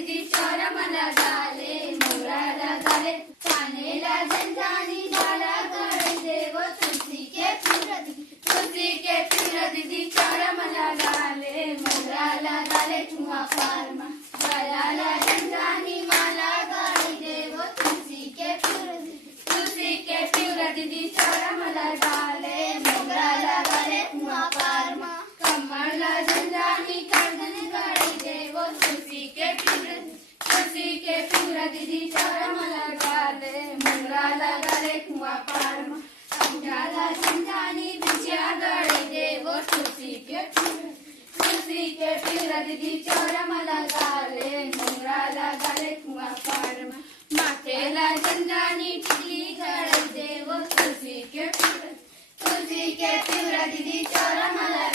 दीदी चोर मला गाले मोराला गाले कानेला झंझानी झाला गळे देव तुलसी के फिर दीदी चोर मला गाले मोराला गाले कुआ पारमा गळ्याला झंझानी मला गाळे देव तुलसी के फिर दीदी चोर मला गाले मोराला गाले कुआ पारमा कमळला झंझानी कर्दन गाळे देव तुलसी के फिर दीदी चोर मला गाले मोराला गाले कुआ पारमा अंगाला झंझानी बिछिया गाळे देव तुलसी के फिर दीदी चोर मला गाले मोराला गाले कुआ पारमा माथेला झंझानी टिकली गाळे देव तुलसी के फिर दीदी चोर मला